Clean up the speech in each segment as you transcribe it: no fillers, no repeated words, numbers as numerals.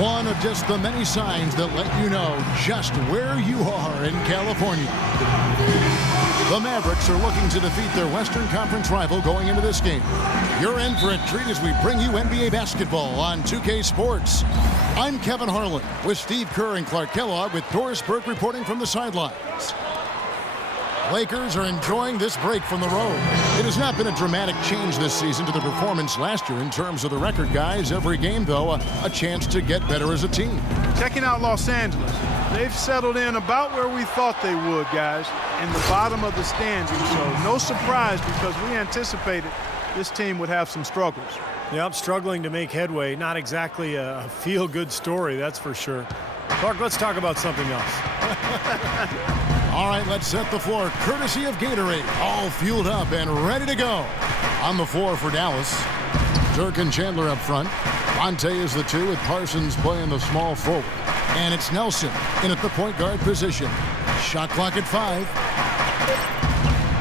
One of just the many signs that let you know just where you are in California. The Mavericks are looking to defeat their Western Conference rival going into this game. You're in for a treat as we bring you NBA basketball on 2K Sports. I'm Kevin Harlan with Steve Kerr and Clark Kellogg with Doris Burke reporting from the sidelines. Lakers are enjoying this break from the road. It has not been a dramatic change this season to the performance last year in terms of the record, guys. Every game, though, a chance to get better as a team. Checking out Los Angeles. They've settled in about where we thought they would, guys, in the bottom of the standings. So no surprise, because we anticipated this team would have some struggles. Yep, struggling to make headway. Not exactly a feel-good story, that's for sure. Clark, let's talk about something else. All right, let's set the floor courtesy of Gatorade. All fueled up and ready to go. On the floor for Dallas, Dirk and Chandler up front. Monte is the two with Parsons playing the small forward. And it's Nelson in at the point guard position. Shot clock at 5.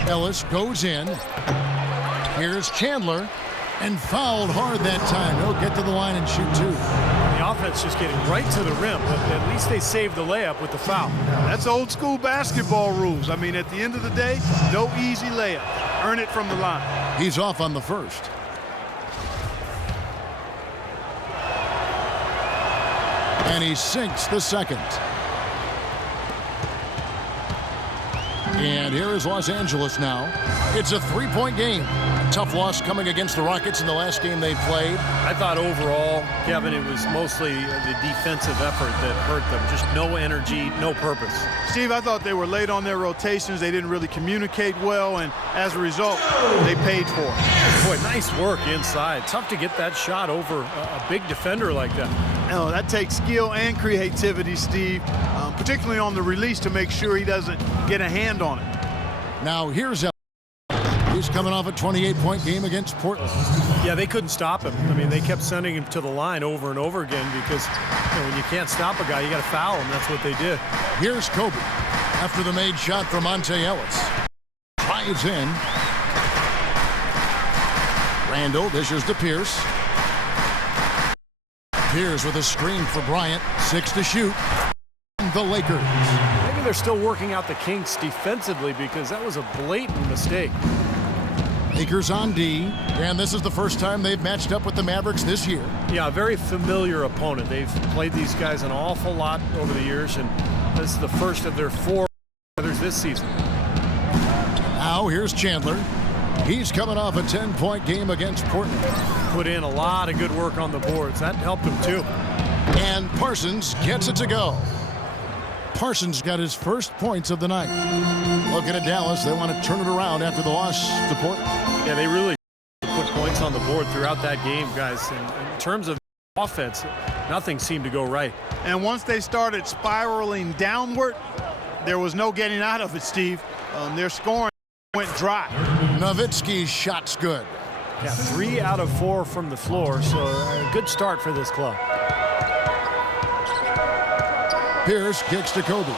Ellis goes in. Here's Chandler. And fouled hard that time. He'll get to the line and shoot two. The offense just getting right to the rim, but at least they saved the layup with the foul. That's old school basketball rules. I mean, at the end of the day, no easy layup. Earn it from the line. He's off on the first. And he sinks the second. And here is Los Angeles now. It's a three-point game. Tough loss coming against the Rockets in the last game they played. I thought overall, Kevin, it was mostly the defensive effort that hurt them. Just no energy, no purpose. Steve, I thought they were late on their rotations. They didn't really communicate well, and as a result, they paid for it. Boy, nice work inside. Tough to get that shot over a big defender like that. No, that takes skill and creativity, Steve, particularly on the release to make sure he doesn't get a hand on it. Now here's He's coming off a 28-point game against Portland. Yeah, they couldn't stop him. I mean, they kept sending him to the line over and over again because when you can't stop a guy, you got to foul him. That's what they did. Here's Kobe after the made shot from Monte Ellis. Drives in. Randall dishes to Pierce. Pierce with a screen for Bryant. 6 to shoot. The Lakers. Maybe they're still working out the kinks defensively because that was a blatant mistake. Lakers on D, and this is the first time they've matched up with the Mavericks this year. Yeah, a very familiar opponent. They've played these guys an awful lot over the years, and this is the first of their 4 others this season. Now here's Chandler. He's coming off a 10-point game against Portland. Put in a lot of good work on the boards. That helped him too. And Parsons gets it to go. Parsons got his first points of the night. Looking at Dallas, they want to turn it around after the loss to Portland. Yeah, they really put points on the board throughout that game, guys. In terms of offense, nothing seemed to go right. And once they started spiraling downward, there was no getting out of it, Steve. Their scoring went dry. Nowitzki's shot's good. Yeah, 3 out of 4 from the floor, so a good start for this club. Pierce kicks to Kobe.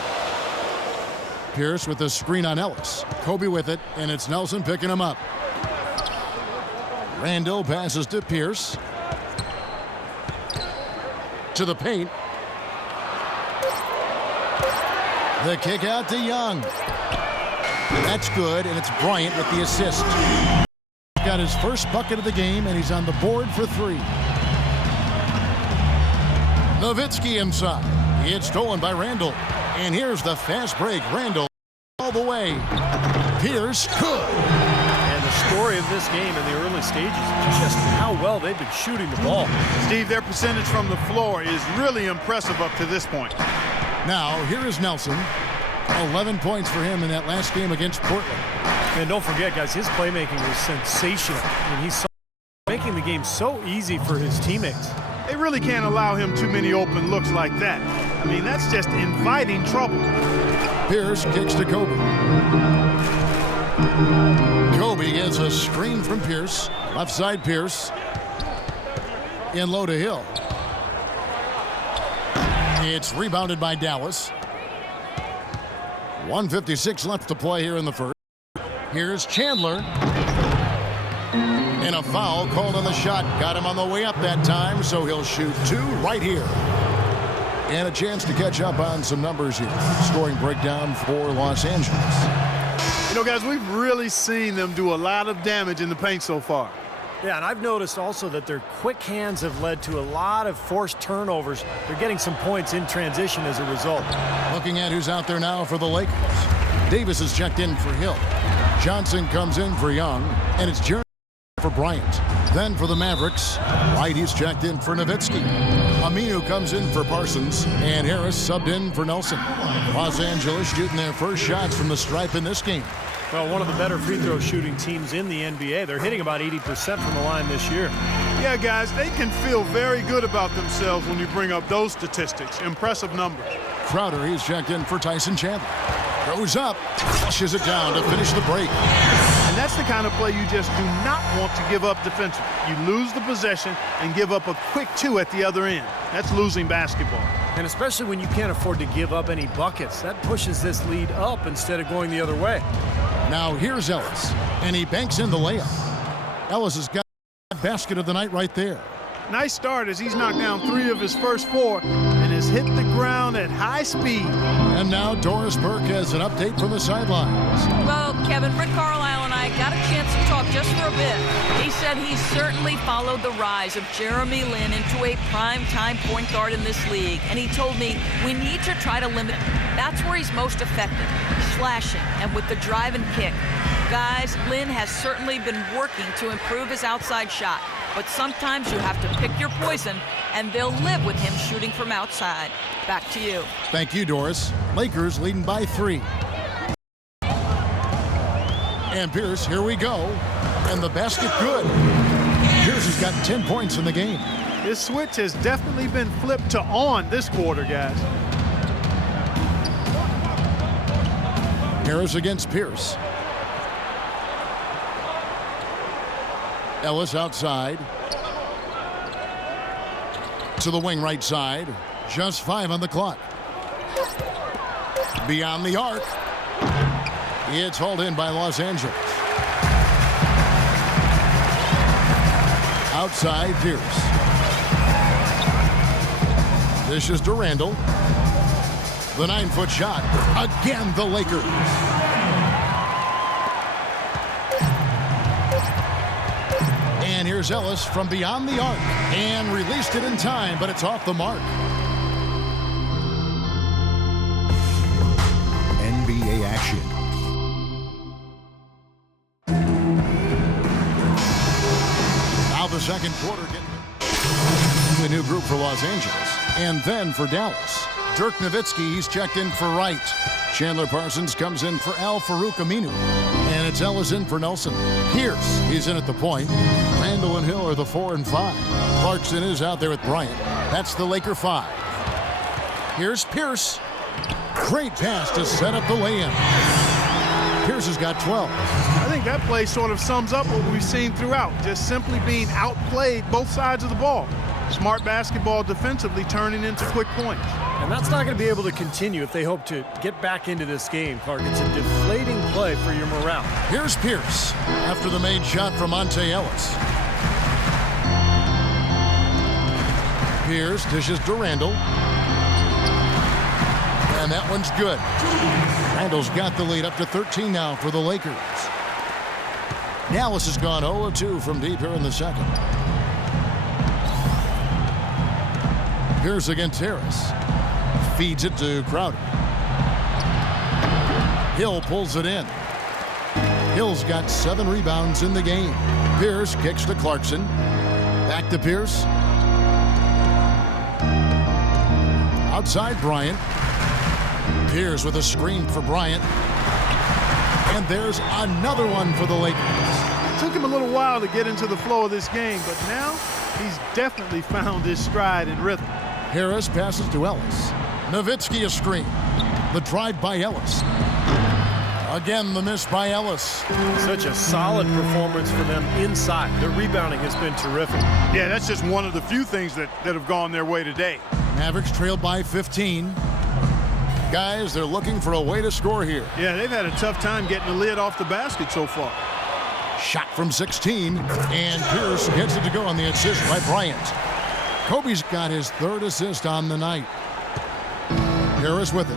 Pierce with the screen on Ellis. Kobe with it, and it's Nelson picking him up. Randall passes to Pierce. To the paint. The kick out to Young. That's good, and it's Bryant with the assist. Got his first bucket of the game, and he's on the board for 3. Nowitzki inside. It's stolen by Randall. And here's the fast break. Randall all the way. Pierce good. And the story of this game in the early stages is just how well they've been shooting the ball. Steve, their percentage from the floor is really impressive up to this point. Now, here is Nelson. 11 points for him in that last game against Portland. And don't forget, guys, his playmaking was sensational. I mean, he's making the game so easy for his teammates. They really can't allow him too many open looks like that. I mean, that's just inviting trouble. Pierce kicks to Kobe. Kobe gets a screen from Pierce. Left side Pierce. In low to Hill. It's rebounded by Dallas. 1:56 left to play here in the first. Here's Chandler. And a foul called on the shot. Got him on the way up that time, so he'll shoot 2 right here. And a chance to catch up on some numbers here. Scoring breakdown for Los Angeles. You know, guys, we've really seen them do a lot of damage in the paint so far. Yeah, and I've noticed also that their quick hands have led to a lot of forced turnovers. They're getting some points in transition as a result. Looking at who's out there now for the Lakers. Davis is checked in for Hill. Johnson comes in for Young, and it's Jeremy for Bryant. Then for the Mavericks, White, he's checked in for Nowitzki. Aminu comes in for Parsons, and Harris subbed in for Nelson. Los Angeles shooting their first shots from the stripe in this game. Well, one of the better free throw shooting teams in the NBA. They're hitting about 80% from the line this year. Yeah, guys, they can feel very good about themselves when you bring up those statistics. Impressive numbers. Crowder, he's checked in for Tyson Chandler. Goes up, flushes it down to finish the break. And that's the kind of play you just do not want to give up defensively. You lose the possession and give up a quick two at the other end. That's losing basketball. And especially when you can't afford to give up any buckets. That pushes this lead up instead of going the other way. Now here's Ellis, and he banks in the layup. Ellis has got the basket of the night right there. Nice start as he's knocked down 3 of his first 4 and has hit the ground at high speed. And now Doris Burke has an update from the sidelines. Well, Kevin, Rick Carlisle and I got a chance to talk just for a bit. He said he certainly followed the rise of Jeremy Lin into a prime-time point guard in this league. And he told me we need to try to limit. That's where he's most effective, slashing and with the drive and kick. Guys, Lin has certainly been working to improve his outside shot. But sometimes you have to pick your poison, and they'll live with him shooting from outside. Back to you. Thank you, Doris. Lakers leading by 3. And Pierce, here we go. And the basket good. Pierce has got 10 points in the game. His switch has definitely been flipped to on this quarter, guys. Harris against Pierce. Ellis outside. To the wing right side. Just 5 on the clock. Beyond the arc. It's hauled in by Los Angeles. Outside Pierce. This is Durandal. The 9-foot shot. Again, the Lakers. And here's Ellis from beyond the arc. And released it in time, but it's off the mark. NBA action. Now the second quarter getting the new group for Los Angeles. And then for Dallas. Dirk Nowitzki, he's checked in for Wright. Chandler Parsons comes in for Al-Farouq Aminu. And it's Ellis in for Nelson. Pierce, he's in at the point. Randall and Hill are the 4 and 5. Clarkson is out there with Bryant. That's the Laker 5. Here's Pierce. Great pass to set up the lay-in. Pierce has got 12. I think that play sort of sums up what we've seen throughout. Just simply being outplayed both sides of the ball. Smart basketball defensively turning into quick points. And that's not going to be able to continue if they hope to get back into this game, Clark. It's a deflating play for your morale. Here's Pierce after the made shot from Monte Ellis. Pierce dishes to Randall. And that one's good. Randall's got the lead up to 13 now for the Lakers. Dallas has gone 0 of 2 from deep here in the second. Pierce against Harris. Feeds it to Crowder. Hill pulls it in. Hill's got 7 rebounds in the game. Pierce kicks to Clarkson. Back to Pierce. Outside Bryant. Pierce with a screen for Bryant. And there's another one for the Lakers. It took him a little while to get into the flow of this game, but now he's definitely found his stride and rhythm. Harris passes to Ellis. Nowitzki a screen. The drive by Ellis. Again, the miss by Ellis. Such a solid performance for them inside. Their rebounding has been terrific. Yeah, that's just one of the few things that have gone their way today. Mavericks trailed by 15. Guys, they're looking for a way to score here. Yeah, they've had a tough time getting the lid off the basket so far. Shot from 16, and Pierce gets it to go on the assist by Bryant. Kobe's got his 3rd assist on the night. Harris with it.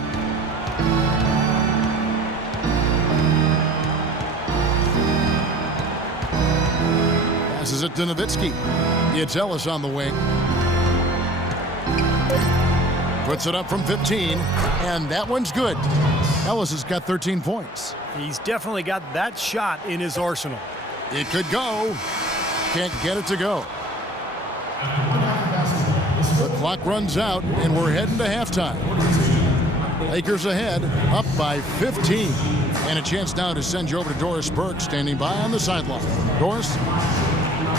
Passes it to Nowitzki. It's Ellis on the wing. Puts it up from 15, and that one's good. Ellis has got 13 points. He's definitely got that shot in his arsenal. It could go. Can't get it to go. The clock runs out, and we're heading to halftime. Lakers ahead, up by 15. And a chance now to send you over to Doris Burke, standing by on the sideline. Doris?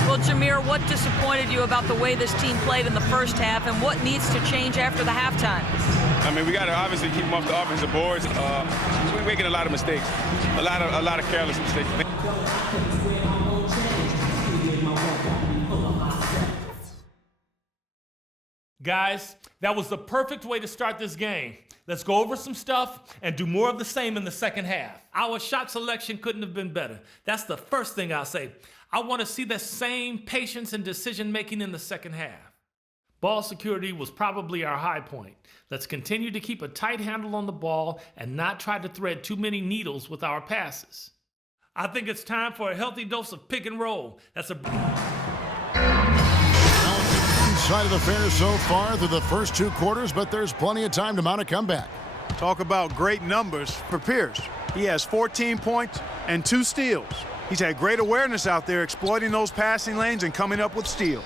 Well, Jameer, what disappointed you about the way this team played in the first half, and what needs to change after the halftime? I mean, we got to obviously keep them off the offensive boards. We're making a lot of mistakes, a lot of careless mistakes. Guys, that was the perfect way to start this game. Let's go over some stuff and do more of the same in the second half. Our shot selection couldn't have been better. That's the first thing I'll say. I want to see the same patience and decision-making in the second half. Ball security was probably our high point. Let's continue to keep a tight handle on the ball and not try to thread too many needles with our passes. I think it's time for a healthy dose of pick and roll. That's a... Side of the fair so far through the first 2 quarters, but there's plenty of time to mount a comeback. Talk about great numbers for Pierce. He has 14 points and 2 steals. He's had great awareness out there, exploiting those passing lanes and coming up with steals.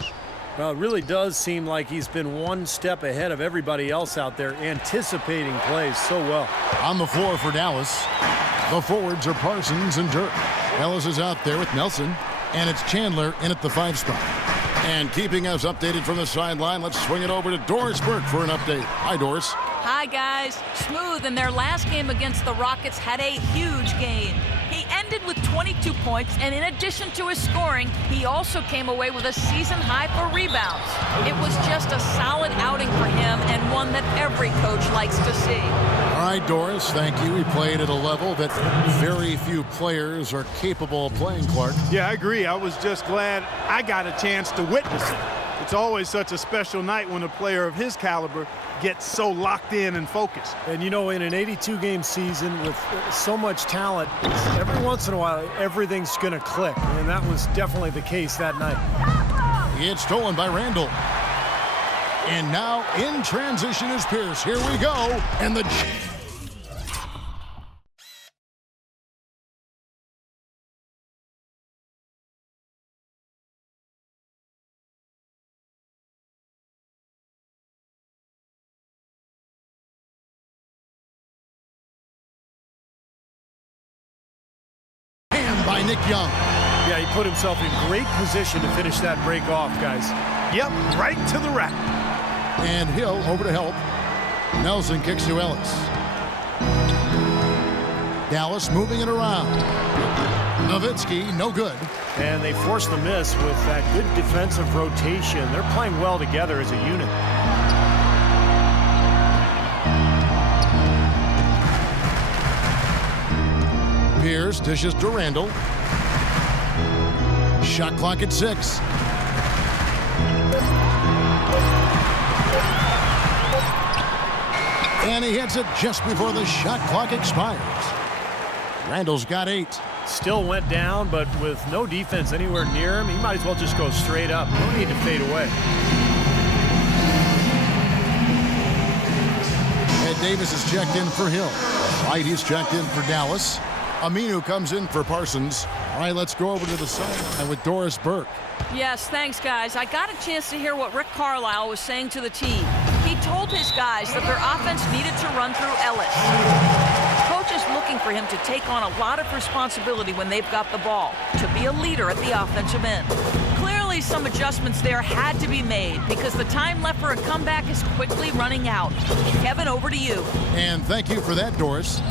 Well, it really does seem like he's been one step ahead of everybody else out there, anticipating plays so well. On the floor for Dallas, the forwards are Parsons and Dirk. Ellis is out there with Nelson, and it's Chandler in at the 5 spot. And keeping us updated from the sideline, let's swing it over to Doris Burke for an update. Hi, Doris. Hi, guys. Smooth in their last game against the Rockets had a huge game. He ended with 22 points, and in addition to his scoring, he also came away with a season high for rebounds. It was just a solid outing for him, and one that every coach likes to see. All right, Doris, thank you. He played at a level that very few players are capable of playing, Clark. Yeah, I agree. I was just glad I got a chance to witness it. It's always such a special night when a player of his caliber gets so locked in and focused. And you know, in an 82-game season with so much talent, every once in a while, everything's going to click. And that was definitely the case that night. It's stolen by Randall. And now in transition is Pierce. Here we go. And the... by Nick Young. Yeah, he put himself in great position to finish that break off, guys. Yep, right to the rack. And Hill over to help. Nelson kicks to Ellis. Dallas moving it around. Nowitzki, no good. And they forced the miss with that good defensive rotation. They're playing well together as a unit. Pierce dishes to Randall. Shot clock at 6. And he hits it just before the shot clock expires. Randall's got 8. Still went down, but with no defense anywhere near him, he might as well just go straight up. No need to fade away. Ed Davis is checked in for Hill. White, he's checked in for Dallas. Aminu comes in for Parsons. All right, let's go over to the sideline with Doris Burke. Yes, thanks, guys. I got a chance to hear what Rick Carlisle was saying to the team. He told his guys that their offense needed to run through Ellis. Coach is looking for him to take on a lot of responsibility when they've got the ball, to be a leader at the offensive end. Clearly, some adjustments there had to be made because the time left for a comeback is quickly running out. Kevin, over to you. And thank you for that, Doris.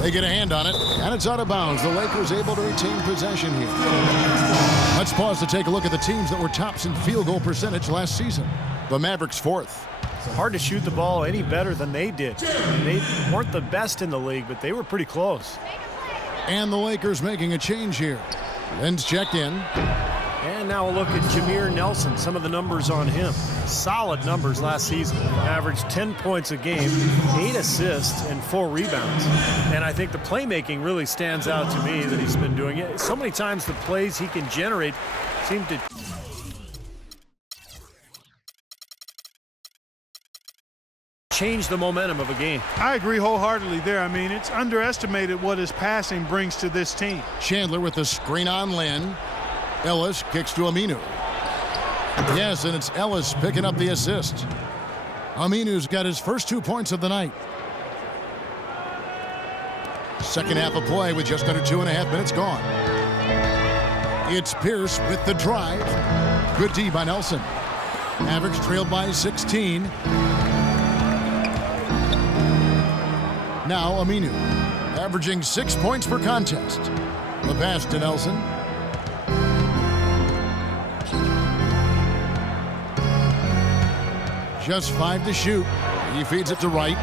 They get a hand on it, and it's out of bounds. The Lakers able to retain possession here. Let's pause to take a look at the teams that were tops in field goal percentage last season. The Mavericks 4th. Hard to shoot the ball any better than they did. They weren't the best in the league, but they were pretty close. And the Lakers making a change here. Lynn's checked in. And now a look at Jameer Nelson. Some of the numbers on him. Solid numbers last season. Averaged 10 points a game, 8 assists, and 4 rebounds. And I think the playmaking really stands out to me that he's been doing it. So many times the plays he can generate seem to change the momentum of a game. I agree wholeheartedly there. I mean, it's underestimated what his passing brings to this team. Chandler with the screen on Lynn. Ellis kicks to Aminu. Yes, and it's Ellis picking up the assist. Aminu's got his first 2 points of the night. Second half of play with just under 2.5 minutes gone. It's Pierce with the drive. Good D by Nelson. Mavericks trailed by 16. Now Aminu, averaging 6 points per contest. The pass to Nelson. Just 5 to shoot. He feeds it to Wright.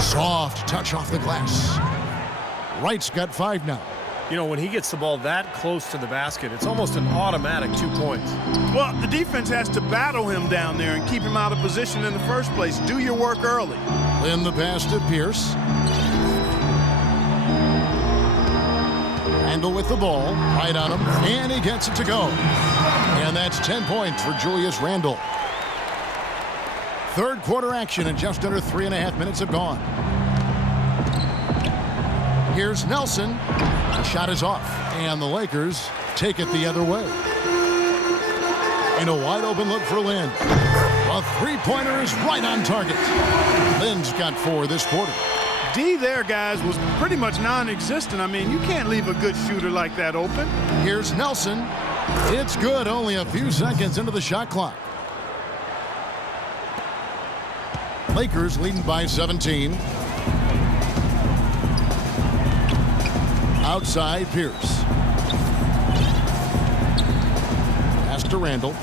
Soft touch off the glass. Wright's got 5 now. You know, when he gets the ball that close to the basket, it's almost an automatic 2 points. Well, the defense has to battle him down there and keep him out of position in the first place. Do your work early. Then the pass to Pierce. Randall with the ball, right on him, and he gets it to go. And that's 10 points for Julius Randle. Third quarter action and just under 3.5 minutes have gone. Here's Nelson. The shot is off, and the Lakers take it the other way. In a wide open look for Lynn. A three-pointer is right on target. Lynn's got 4 this quarter. D there, guys, was pretty much non-existent. I mean, you can't leave a good shooter like that open. Here's Nelson. It's good, only a few seconds into the shot clock. Lakers leading by 17. Outside, Pierce. Pass to Randall.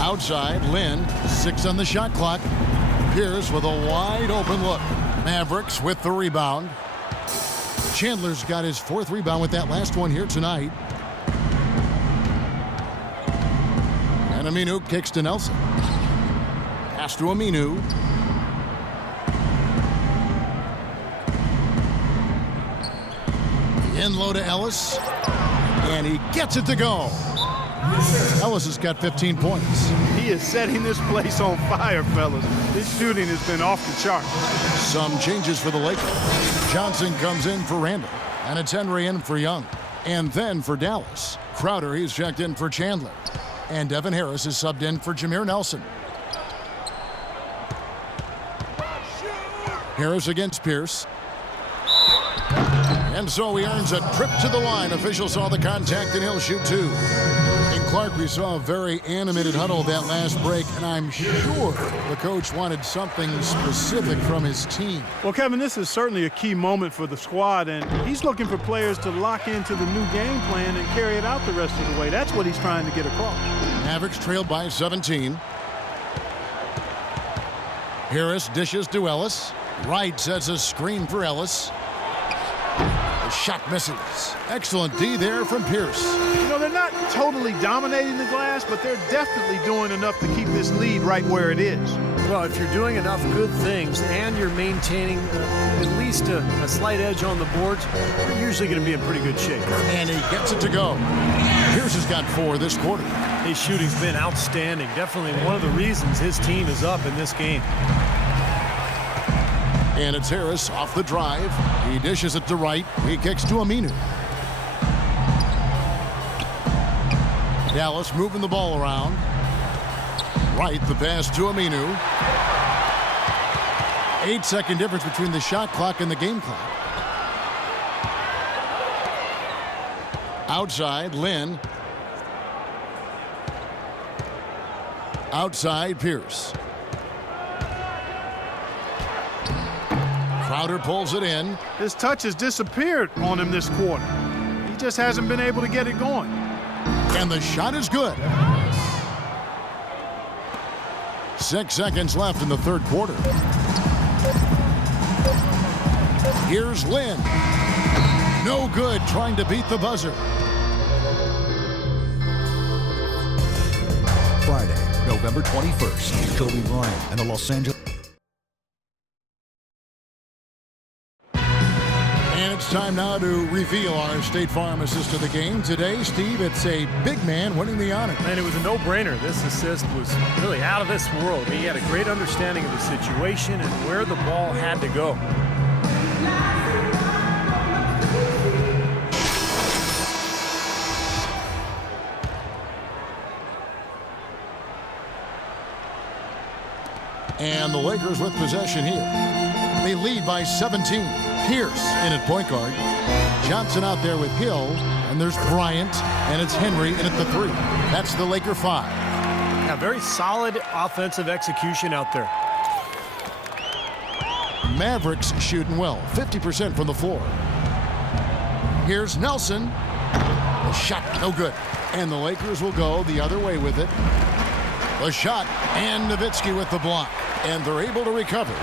Outside, Lynn. 6 on the shot clock. Pierce with a wide open look. Mavericks with the rebound. Chandler's got his 4th rebound with that last one here tonight. And Aminu kicks to Nelson. Pass to Aminu. In low to Ellis. And he gets it to go. Ellis has got 15 points. He is setting this place on fire, fellas. This shooting has been off the chart. Some changes for the Lakers. Johnson comes in for Randall. And it's Henry in for Young. And then for Dallas. Crowder, he's checked in for Chandler. And Devin Harris is subbed in for Jameer Nelson. Harris against Pierce. And so he earns a trip to the line. Official saw the contact and he'll shoot 2. In Clark, we saw a very animated huddle that last break, and I'm sure the coach wanted something specific from his team. Well, Kevin, this is certainly a key moment for the squad, and he's looking for players to lock into the new game plan and carry it out the rest of the way. That's what he's trying to get across. Mavericks trailed by 17. Harris dishes to Ellis. Wright sets a screen for Ellis. The shot misses. Excellent D there from Pierce. You know, they're not totally dominating the glass, but they're definitely doing enough to keep this lead right where it is. Well, if you're doing enough good things and you're maintaining at least a slight edge on the boards, you're usually going to be in pretty good shape. And he gets it to go. Pierce has got 4 this quarter. His shooting's been outstanding. Definitely one of the reasons his team is up in this game. And it's Harris off the drive. He dishes it to Wright. He kicks to Aminu. Dallas moving the ball around. Wright, the pass to Aminu. 8-second difference between the shot clock and the game clock. Outside, Lynn. Outside, Pierce. Crowder pulls it in. His touch has disappeared on him this quarter. He just hasn't been able to get it going. And the shot is good. 6 seconds left in the third quarter. Here's Lynn. No No good, trying to beat the buzzer. Friday, November 21st, Kobe Bryant and the Los Angeles. And it's time now to reveal our State Farm assist of the game. Today, Steve, it's a big man winning the honor. And it was a no-brainer. This assist was really out of this world. I mean, he had a great understanding of the situation and where the ball had to go. And the Lakers with possession here. They lead by 17. Pierce in at point guard. Johnson out there with Hill. And there's Bryant. And it's Henry in at the 3. That's the Laker 5. Yeah, very solid offensive execution out there. Mavericks shooting well. 50% from the floor. Here's Nelson. The shot no good. And the Lakers will go the other way with it. The shot. And Nowitzki with the block. And they're able to recover.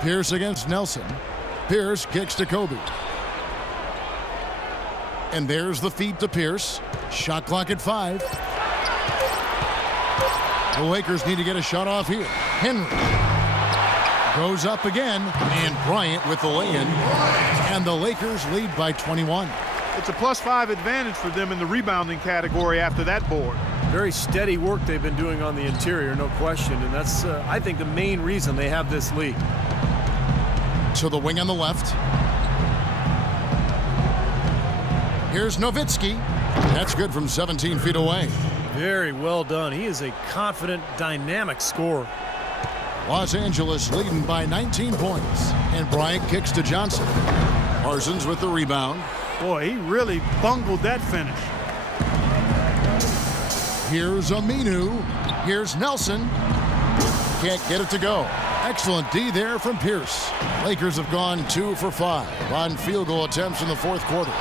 Pierce against Nelson. Pierce kicks to Kobe. And there's the feed to Pierce. Shot clock at 5. The Lakers need to get a shot off here. Henry goes up again. And Bryant with the lay-in. And the Lakers lead by 21. It's a +5 advantage for them in the rebounding category after that board. Very steady work they've been doing on the interior, no question. And that's, I think, the main reason they have this lead. To the wing on the left. Here's Nowitzki. That's good from 17 feet away. Very well done. He is a confident, dynamic scorer. Los Angeles leading by 19 points. And Bryant kicks to Johnson. Parsons with the rebound. Boy, he really bungled that finish. Here's Aminu. Here's Nelson. Can't get it to go. Excellent D there from Pierce. Lakers have gone 2 for 5 on field goal attempts in the fourth quarter.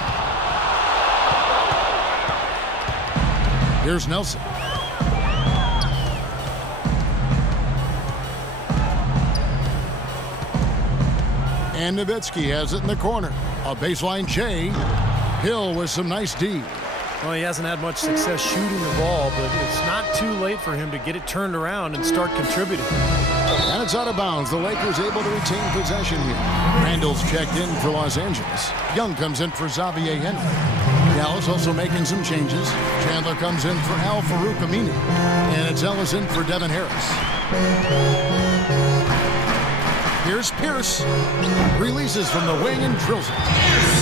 Here's Nelson. And Nowitzki has it in the corner. A baseline J. Hill with some nice D. Well, he hasn't had much success shooting the ball, but it's not too late for him to get it turned around and start contributing. And it's out of bounds. The Lakers able to retain possession here. Randall's checked in for Los Angeles. Young comes in for Xavier Henry. Dallas also making some changes. Chandler comes in for Al Farouk Aminu. And it's Ellis in for Devin Harris. Here's Pierce. Releases from the wing and drills it.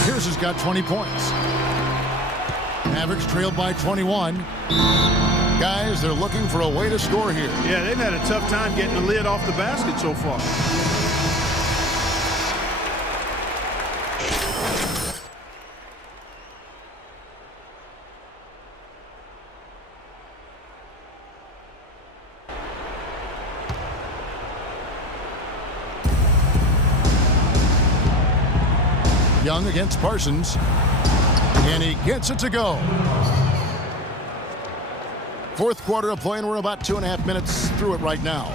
Pierce has got 20 points. Mavericks trailed by 21. Guys, they're looking for a way to score here. Yeah, they've had a tough time getting the lid off the basket so far. Young against Parsons. And he gets it to go. Fourth quarter of play, and we're about 2.5 minutes through it right now.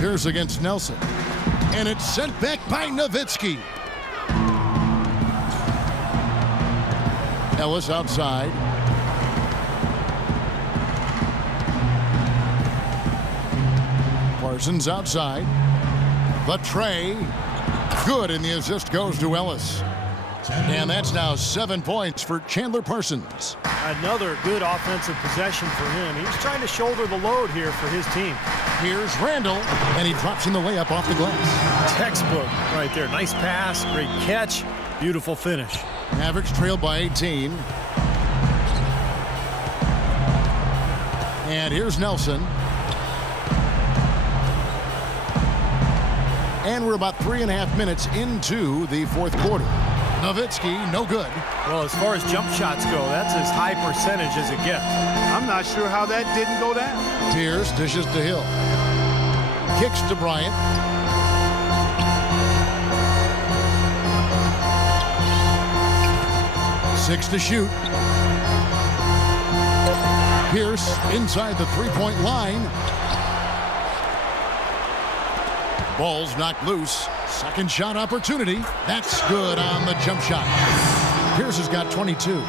Here's against Nelson. And it's sent back by Nowitzki. Ellis outside. Parsons outside. The tray. Good, and the assist goes to Ellis. And that's now 7 points for Chandler Parsons. Another good offensive possession for him. He's trying to shoulder the load here for his team. Here's Randall, and he drops in the layup off the glass. Textbook right there. Nice pass, great catch, beautiful finish. Mavericks trailed by 18. And here's Nelson. And we're about 3.5 minutes into the fourth quarter. Nowitzki, no good. Well, as far as jump shots go, that's as high percentage as it gets. I'm not sure how that didn't go down. Pierce dishes to Hill. Kicks to Bryant. Six to shoot. Pierce inside the three-point line. Ball's knocked loose. Second shot opportunity. That's good on the jump shot. Pierce has got 22.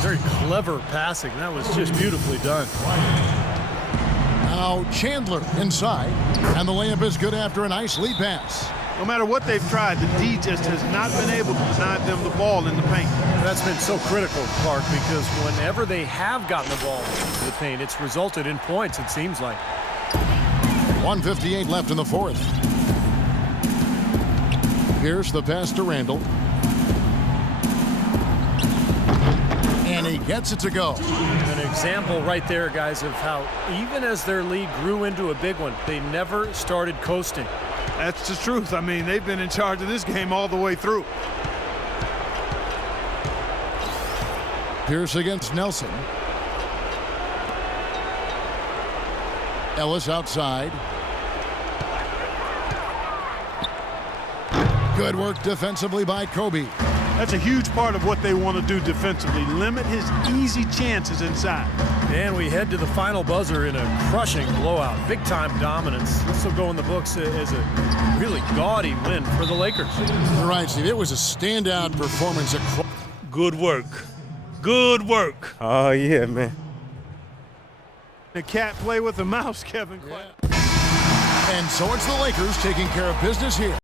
Very clever passing. That was just beautifully done. Now Chandler inside, and the layup is good after a nice lead pass. No matter what they've tried, the D just has not been able to deny them the ball in the paint. That's been so critical, Clark, because whenever they have gotten the ball into the paint, it's resulted in points, it seems like. 1:58 left in the fourth. Pierce the pass to Randall. And he gets it to go. An example right there, guys, of how even as their lead grew into a big one, they never started coasting. That's the truth. I mean, they've been in charge of this game all the way through. Pierce against Nelson. Ellis outside. Good work defensively by Kobe. That's a huge part of what they want to do defensively. Limit his easy chances inside. And we head to the final buzzer in a crushing blowout. Big-time dominance. This will go in the books as a really gaudy win for the Lakers. You're right, Steve. It was a standout performance. Good work. Good work. Oh, yeah, man. The cat play with the mouse, Kevin. And so it's the Lakers taking care of business here.